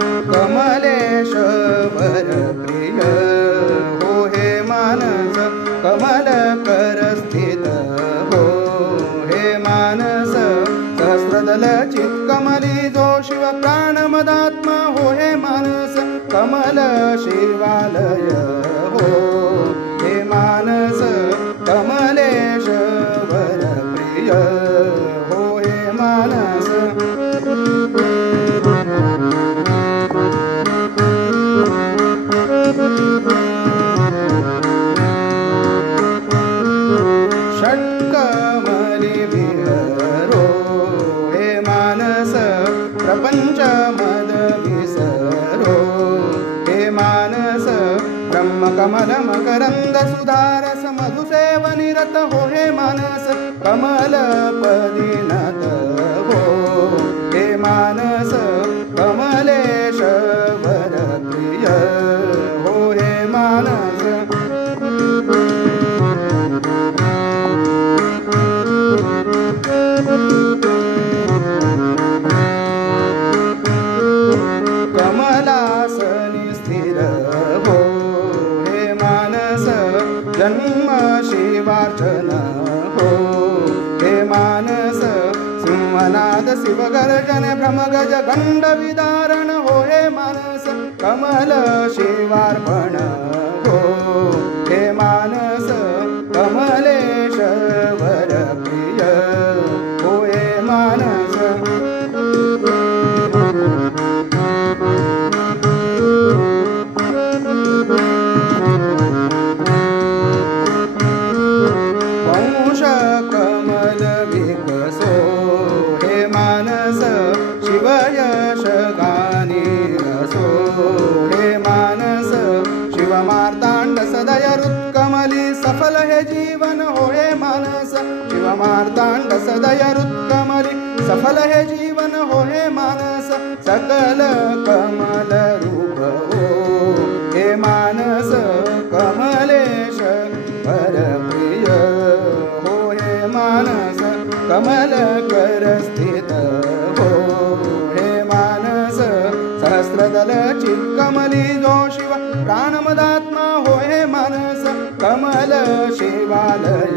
कमलेश वरप्रिय हो हे मानस कमल कर स्थित हो हे मानस सहस्रदल चित्कमली जो शिव प्राणमदात्मा हो हे मानस कमल शिवालय हो हे मानस कमलेश वरप्रिय हो हे मानस षट्कमली विहरो हे मानस प्रपंच मद विसरो हे मानस ब्रह्मकमल मकरंद सुधारस मधुसेवनिरत हो हे मानस कमल पदिनत हो हे मानस कमलेश वरप्रिय हो हे मानस कमलासनी स्थिर हो हे मानस जन्म शिवार्चन हो हे मानस सिंहनाद शिवगर्जन भ्रमगज गंड विदारण हो हे मानस कमल शिवार्पण हो हे मानस कमलेश वरप्रिय हो हे मानस कमल विकसो हे मानस शिवयश गानी रसो हे मानस शिवमार्तांड सदय रुत्कमली सफल हे जीवन हो हे मानस शिवमार्तांड सदय रुत्कमली सफल हे जीवन हो हे मानस सकल कमल रूप हो हे मानस कमलेश वरप्रिय हो हे मानस कमल कर स्थित हो हे मानस सहस्रदल चित्कमली जो शिव प्राणमदात्मा हो हे मानस कमल शिवालय